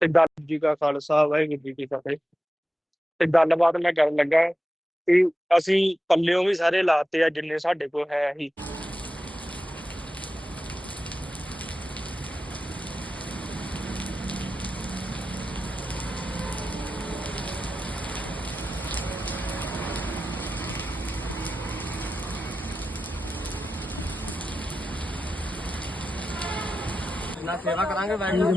ਤੇ ਗੱਲ ਜੀ ਕਾ ਖਾਲਸਾ, ਵਾਹਿਗੁਰੂ ਜੀ ਕੀ ਫਤਿਹ। ਤੇ ਗੱਲਬਾਤ ਮੈਂ ਕਰਨ ਲੱਗਾ ਕਿ ਅਸੀਂ ਪੱਲਿਓਂ ਵੀ ਸਾਰੇ ਲਾਤੇ ਆ, ਜਿੰਨੇ ਸਾਡੇ ਕੋਲ ਹੈ ਹੀ। ਨਾ ਸੇਵਾ ਕਰਾਂਗੇ ਵਾਹਿਗੁਰੂ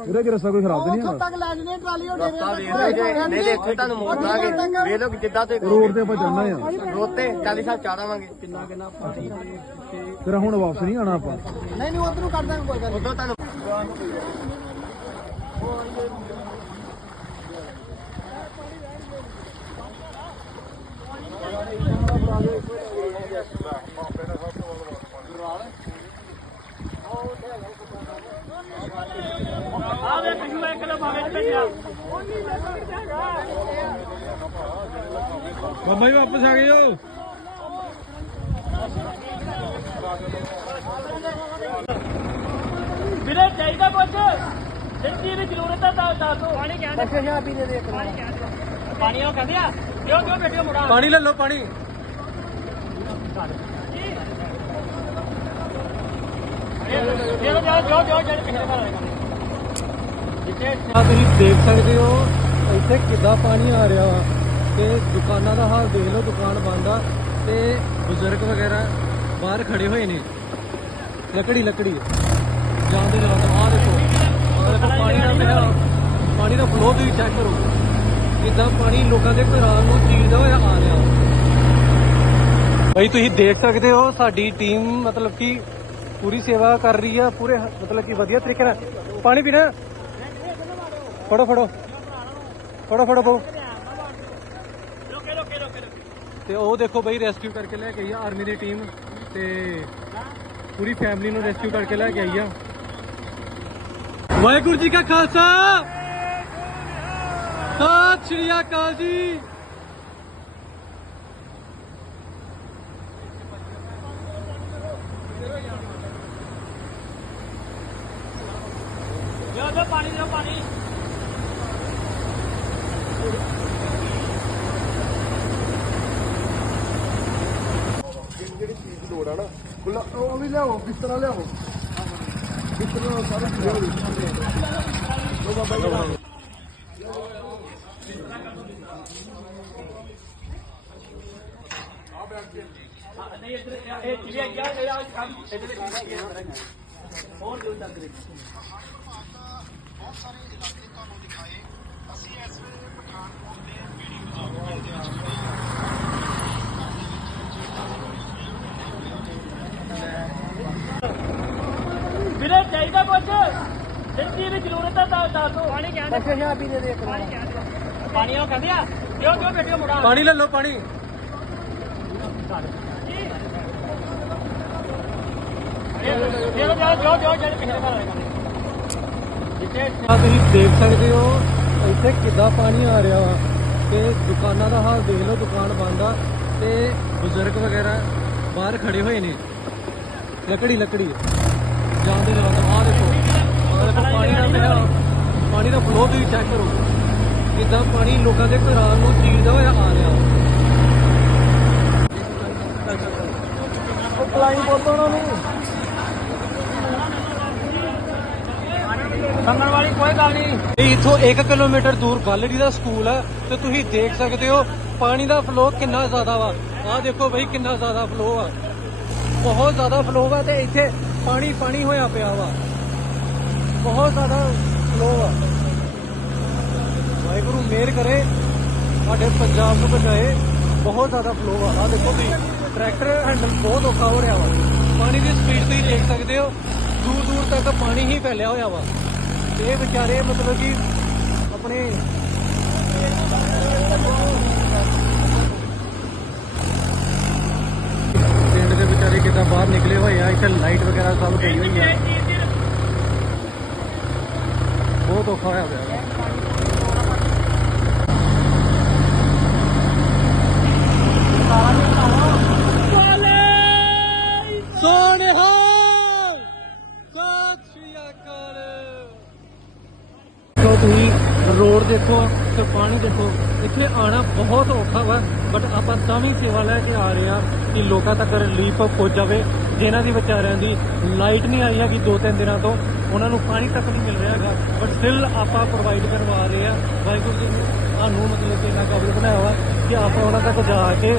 ਉਰੇ ਕਿ ਰਸਤਾ ਕੋਈ ਖਰਾਬ ਤੇ ਨਹੀਂ ਤੱਕ ਲੈ ਜਨੇ ਟਰਾਲੀ ਹੋ ਰਸਤਾ ਵੇਖ ਲਓ ਜੇ ਨਹੀਂ ਤੇ ਇੱਥੇ ਤੁਹਾਨੂੰ ਮੋੜ ਦਾਂਗੇ ਵੇਖ ਲਓ ਜਿੱਦਾਂ ਤੇ ਰੋਡ ਤੇ ਆਪਾਂ ਚੱਲਣਾ ਆ। ਰੋਡ ਤੇ 40 ਸਾਲ ਚਾੜਾਵਾਂਗੇ ਕਿੰਨਾ ਕਿੰਨਾ ਪਾਣੀ ਫਿਰ ਹੁਣ ਵਾਪਸ ਨਹੀਂ ਆਣਾ ਆਪਾਂ। ਨਹੀਂ ਨਹੀਂ ਉਧਰੋਂ ਕੱਢ ਦਾਂਗੇ ਕੋਈ ਗੱਲ ਉਦੋਂ ਤੁਹਾਨੂੰ ਵਾਪਸ ਆ ਗਏ ਹੋ। ਵੀਰੇ ਚਾਹੀਦਾ ਕੁਝ ਜਿੰਦੀ ਦੀ ਜ਼ਰੂਰਤ ਹੈ ਤਾਂ ਦੱਸ ਦੋ ਪਾਣੀ ਕਹਿੰਦੇ ਅੱਛਾ ਸ਼ਾਹ ਵੀ ਦੇ ਦੇ ਪਾਣੀ ਉਹ ਕਹਿੰਦੇ ਆ ਕਿਉਂ ਕਿਉਂ ਬੇਟੇ ਮੁੰਡਾ। ਪਾਣੀ ਲੈ ਲਓ ਪਾਣੀ। ਜੋ ਜੋ ਜੋ ਤੁਸੀਂ ਦੇਖ ਸਕਦੇ ਹੋ ਇੱਥੇ ਕਿੱਦਾਂ ਪਾਣੀ ਆ ਰਿਹਾ ਵਾ। ਤੇ ਦੁਕਾਨਾਂ ਦਾ ਹਾਲ ਦੇਖ ਲਓ, ਦੁਕਾਨ ਬੰਦ ਆ ਤੇ ਬਜ਼ੁਰਗ ਵਗੈਰਾ ਬਾਹਰ ਖੜੇ ਹੋਏ ਨੇ। ਲੱਕੜੀ ਲੱਕੜੀ। ਜਾਂਦੇ ਨਾਲ ਆ ਦੇਖੋ ਆਹ ਦੇਖੋ ਪਾਣੀ ਦਾ ਮੇਰਾ ਪਾਣੀ ਦਾ ਫਲੋ ਤੁਸੀਂ ਚੈੱਕ ਕਰੋ। ਕਿੱਦਾਂ ਪਾਣੀ ਲੋਕਾਂ ਦੇ ਘਰਾਂ ਨੂੰ ਚੀਰਦਾ ਹੋਇਆ ਆ ਰਿਹਾ। ਭਾਈ ਤੁਸੀਂ ਦੇਖ ਸਕਦੇ ਹੋ, ਸਾਡੀ ਟੀਮ ਮਤਲਬ ਕਿ ਪੂਰੀ ਸੇਵਾ ਕਰ ਰਹੀ ਆ, ਪੂਰੇ ਮਤਲਬ ਕਿ ਵਧੀਆ ਤਰੀਕੇ ਨਾਲ। ਪਾਣੀ ਪੀਣਾ? ਫੜੋ ਫੜੋ। ਫੜੋ ਫੜੋ ਫੜੋ। ਤੇ ਉਹ ਦੇਖੋ ਬਈ ਰੈਸਕਿਊ ਕਰਕੇ ਲੈ ਕੇ ਆਈ ਆ ਆਰਮੀ ਦੀ ਟੀਮ ਤੇ ਪੂਰੀ ਫੈਮਿਲੀ ਨੂੰ ਰੈਸਕਿਊ ਕਰਕੇ ਲੈ ਕੇ ਆਈ ਆ। ਵਾਹਿਗੁਰੂ ਜੀ ਕਾ ਖਾਲਸਾ! ਸਤਿ ਸ਼੍ਰੀ ਅਕਾਲ ਜੀ। ਜੋ ਪਾਣੀ ਦਾ ਪਾਣੀ ਜਿਹੜੀ ਚੀਜ਼ ਦੀ ਲੋੜ ਆ ਨਾ ਖੁੱਲਾ ਉਹ ਵੀ ਲਿਆਓ ਬਿਸਤਰਾ ਲਿਆਓ ਬਿਸਤਰਾ ਸਾਰਾ ਲਿਆਓ ਲੋ ਬਾਬਾ ਜੀ ਨਹੀਂ ਇੱਧਰ ਇਹ ਚੀਜ਼ ਗਿਆ ਇਹ ਕੰਮ ਇੱਧਰ ਦੇ ਹੋਰ ਜੋ ਤੱਕ ਦੇ ਵੀਰੇ ਚਾਹੀਦਾ ਕੁਝ ਦੀ ਦੋ ਪਾਣੀ ਕਹਿੰਦੇ ਅੱਛਾ ਸ਼ਾਹ ਵੀ ਦੇ ਦੇ ਪਾਣੀ ਉਹ ਕਹਿੰਦੇ ਆ ਕਿਉਂ ਕਿਉਂ ਬੇਟੇ ਮੁੰਡਾ? ਪਾਣੀ ਲੈ ਲਓ ਪਾਣੀ। ਆ ਤੁਸੀਂ ਦੇਖ ਸਕਦੇ ਹੋ ਇੱਥੇ ਕਿੱਦਾਂ ਪਾਣੀ ਆ ਰਿਹਾ ਵਾ। ਤੇ ਦੁਕਾਨਾਂ ਦਾ ਹਾਲ ਦੇਖ ਲਓ ਦੁਕਾਨ ਬੰਦ ਆ ਤੇ ਬਜ਼ੁਰਗ ਵਗੈਰਾ ਬਾਹਰ ਖੜੇ ਹੋਏ ਨੇ। ਲੱਕੜੀ ਲੱਕੜੀ। ਜਾਂਦੇ ਨਾਲ ਪਾਣੀ ਦਾ ਮੇਰਾ ਪਾਣੀ ਦਾ ਫਲੋ ਤੁਸੀਂ ਚੈੱਕ ਕਰੋ। ਕਿੱਦਾਂ ਪਾਣੀ ਲੋਕਾਂ ਦੇ ਘਰਾਂ ਨੂੰ ਚੀਰਦਾ ਹੋਇਆ, ਆ ਰਿਹਾ। ਉਹ ਪਲਾਈ ਬੋਤੋਂ ਉਹਨਾਂ ਨੂੰ। ਸੰਗਣ ਵਾਲੀ ਕੋਈ ਗੱਲ ਨਹੀਂ। ਇਹ 1 ਕਿਲੋਮੀਟਰ ਦੂਰ ਗੱਲੜੀ ਦਾ ਸਕੂਲ ਹੈ ਤੇ ਤੁਸੀਂ ਦੇਖ ਸਕਦੇ ਹੋ, ਪਾਣੀ ਦਾ ਫਲੋ ਕਿੰਨਾ ਜ਼ਿਆਦਾ ਵਾ। ਆਹ ਦੇਖੋ ਬਈ, ਕਿੰਨਾ ਜ਼ਿਆਦਾ ਫਲੋ ਆ। ਬਹੁਤ ਜ਼ਿਆਦਾ ਫਲੋ ਆ ਤੇ ਇੱਥੇ ਪਾਣੀ ਪਾਣੀ ਹੋਇਆ ਪਿਆ ਵਾ। ਬਹੁਤ ਜ਼ਿਆਦਾ ਫਲੋ ਆ। ਵਾਹਿਗੁਰੂ ਮਿਹਰ ਕਰੇ, ਸਾਡੇ ਪੰਜਾਬ ਨੂੰ ਬਚਾਏ। ਬਹੁਤ ਜ਼ਿਆਦਾ ਫਲੋ ਆ। ਆਹ ਦੇਖੋ ਤੁਸੀਂ ਟਰੈਕਟਰ ਹੈਂਡਲ ਬਹੁਤ ਔਖਾ ਹੋ ਰਿਹਾ ਵਾ। ਪਾਣੀ ਦੀ ਸਪੀਡ ਤੁਸੀਂ ਦੇਖ ਸਕਦੇ ਹੋ, ਦੂਰ ਦੂਰ ਤੱਕ ਪਾਣੀ ਹੀ ਫੈਲਿਆ ਹੋਇਆ ਵਾ। ਇਹ ਵਿਚਾਰੇ ਮਤਲਬ ਕਿ ਆਪਣੇ ਪਿੰਡ ਦੇ ਵਿਚਾਰੇ ਕਿੱਦਾਂ ਬਾਹਰ ਨਿਕਲੇ ਹੋਏ ਆ, ਇੱਥੇ ਲਾਈਟ ਵਗੈਰਾ ਸਭ ਗਈ ਹੋਈ ਆ। ਬਹੁਤ ਔਖਾ ਹੋਇਆ ਪਿਆ ਵਾ। ਸੋਨਿਹਾ ਦੇਖੋ ਤੁਸੀਂ ਰੋਡ ਦੇਖੋ ਤੇ ਪਾਣੀ ਦੇਖੋ ਇੱਥੇ ਆਣਾ ਬਹੁਤ ਔਖਾ ਵਾ ਬਟ ਆਪਾਂ ਤਾਂ ਵੀ ਸੇਵਾ ਲੈ ਕੇ ਆ ਰਹੇ ਆ ਕਿ ਲੋਕਾਂ ਤੱਕ ਰਿਲੀਫ ਪਹੁੰਚ ਜਾਵੇ ਜਿਨ੍ਹਾਂ ਦੀ ਵਿਚਾਰਿਆਂ ਦੀ ਲਾਈਟ ਨਹੀਂ ਆਈ ਹੈਗੀ ਦੋ ਤਿੰਨ ਦਿਨਾਂ ਤੋਂ, ਉਹਨਾਂ ਨੂੰ ਪਾਣੀ ਤੱਕ ਨਹੀਂ ਮਿਲ ਰਿਹਾ ਹੈਗਾ। ਬਟ ਸਟਿਲ ਆਪਾਂ ਪ੍ਰੋਵਾਈਡ ਕਰਵਾ ਰਹੇ ਆ। ਵਾਹਿਗੁਰੂ ਜੀ ਨੇ ਸਾਨੂੰ ਮਤਲਬ ਕਿ ਇੰਨਾ ਕਾਬਲ ਬਣਾਇਆ ਵਾ ਕਿ ਆਪਾਂ ਉਹਨਾਂ ਤੱਕ ਜਾ ਕੇ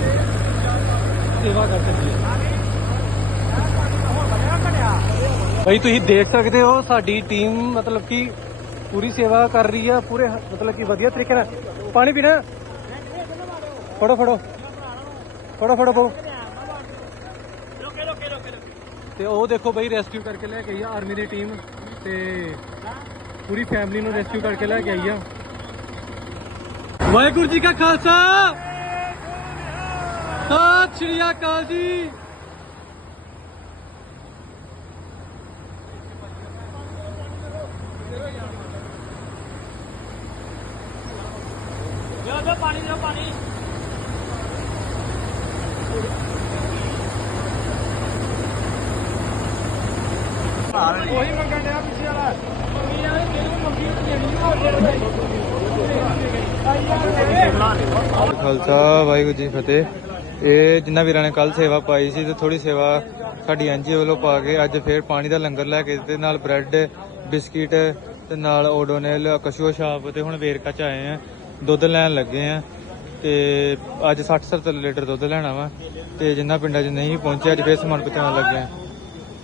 ਸੇਵਾ ਕਰ ਸਕੀਏ। ਭਾਈ ਤੁਸੀਂ ਦੇਖ ਸਕਦੇ ਹੋ, ਸਾਡੀ ਟੀਮ ਮਤਲਬ ਕਿ ਪੂਰੀ ਸੇਵਾ ਕਰ ਰਹੀ ਆ, ਪੂਰੇ ਮਤਲਬ ਕਿ ਵਧੀਆ ਤਰੀਕੇ ਨਾਲ। ਪਾਣੀ ਪੀਣਾ? ਫੜੋ ਫੜੋ। ਫੜੋ ਫੜੋ ਫੜੋ। ਤੇ ਉਹ ਦੇਖੋ ਬਈ ਰੈਸਕਿਊ ਕਰਕੇ ਲੈ ਕੇ ਆਈ ਆ ਆਰਮੀ ਦੀ ਟੀਮ ਤੇ ਪੂਰੀ ਫੈਮਿਲੀ ਨੂੰ ਰੈਸਕਿਊ ਕਰਕੇ ਲੈ ਕੇ ਆਈ ਆ। ਵਾਹਿਗੁਰੂ ਜੀ ਕਾ ਖਾਲਸਾ! ਸਤਿ ਸ਼੍ਰੀ ਅਕਾਲ ਜੀ। ਪਾਣੀ ਦਾ ਪਾਣੀ। ਦਿਓ ਪਾਣੀ ਖਾਲਸਾ, ਵਾਹਿਗੁਰੂ ਜੀ ਫਤਿਹ। ਇਹ ਜਿੰਨਾ ਵੀਰਾਂ ਨੇ ਕੱਲ ਸੇਵਾ ਪਾਈ ਸੀ ਤੇ ਥੋੜੀ ਸੇਵਾ ਸਾਡੀ ਐਨਜੀਓ ਵੱਲੋਂ ਪਾ ਕੇ ਅੱਜ ਫੇਰ ਪਾਣੀ ਦਾ ਲੰਗਰ ਲੈ ਕੇ ਤੇ ਨਾਲ ਬ੍ਰੈਡ, ਬਿਸਕਿਟ ਤੇ ਨਾਲ ਓਡੋਨੇਲ ਕਸ਼ੂਆ ਸ਼ਾਪ ਤੇ ਹੁਣ ਵੇਰਕਾ ਚ ਆਏ ਆ। ਦੁੱਧ ਲੈਣ ਲੱਗੇ ਆ ਤੇ ਅੱਜ 60 70 ਲੀਟਰ ਦੁੱਧ ਲੈਣਾ ਵਾ ਤੇ ਜਿੰਨਾ ਪਿੰਡਾਂ 'ਚ ਨਹੀਂ ਪਹੁੰਚਿਆ, ਅੱਜ ਫੇਰ ਸਮਾਨ ਪਹੁੰਚਾਉਣ ਲੱਗੇ ਆ।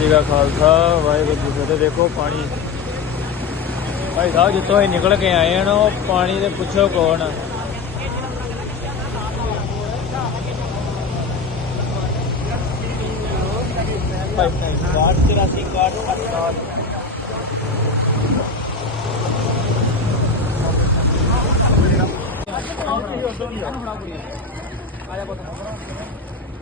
ਜੀ ਕਾ ਖਾਲਸਾ, ਵਾਹਿਗੁਰੂ ਜੀ ਕੀ ਫਤਿਹ। ਦੇਖੋ ਪਾਣੀ। ਭਾਈ ਸਾਹਿਬ, ਜਿੱਥੋਂ ਅਸੀਂ ਨਿਕਲ ਕੇ ਆਏ ਹਨ ਉਹ ਪਾਣੀ ਦੇ ਪੁੱਛੋ ਕੌਣ ਕਾਰਡ 84 ਕਾਰਡ 88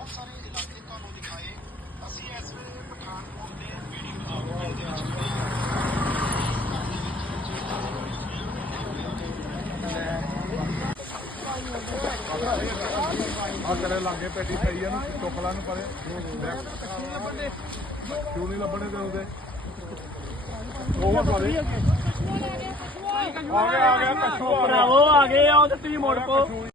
ਦੇ ਕੰਮ ਕੀ ਅੰਦਰ ਹੈ ਹੋਰ ਦਿਓ ਤੱਕ ਦੇ ਆ ਕਰੇ ਲਾਂਗੇ ਪੈਟੀ ਪਈ ਆ ਨੂੰ ਚੁੱਕ ਲਾਂ ਨੂੰ ਪਰੇ। ਕਿਉਂ ਨਹੀਂ ਲੱਭਣੇ ਤੇ? ਉਹਦੇ ਉਹ ਸਾਰੇ। ਆ ਗਿਆ ਆ ਗਿਆ ਗਿਆ ਭਰਾਵੋ ਆ ਗਏ ਆ ਉਹ ਤੇ ਤੁਸੀਂ ਮੋੜ ਪੋ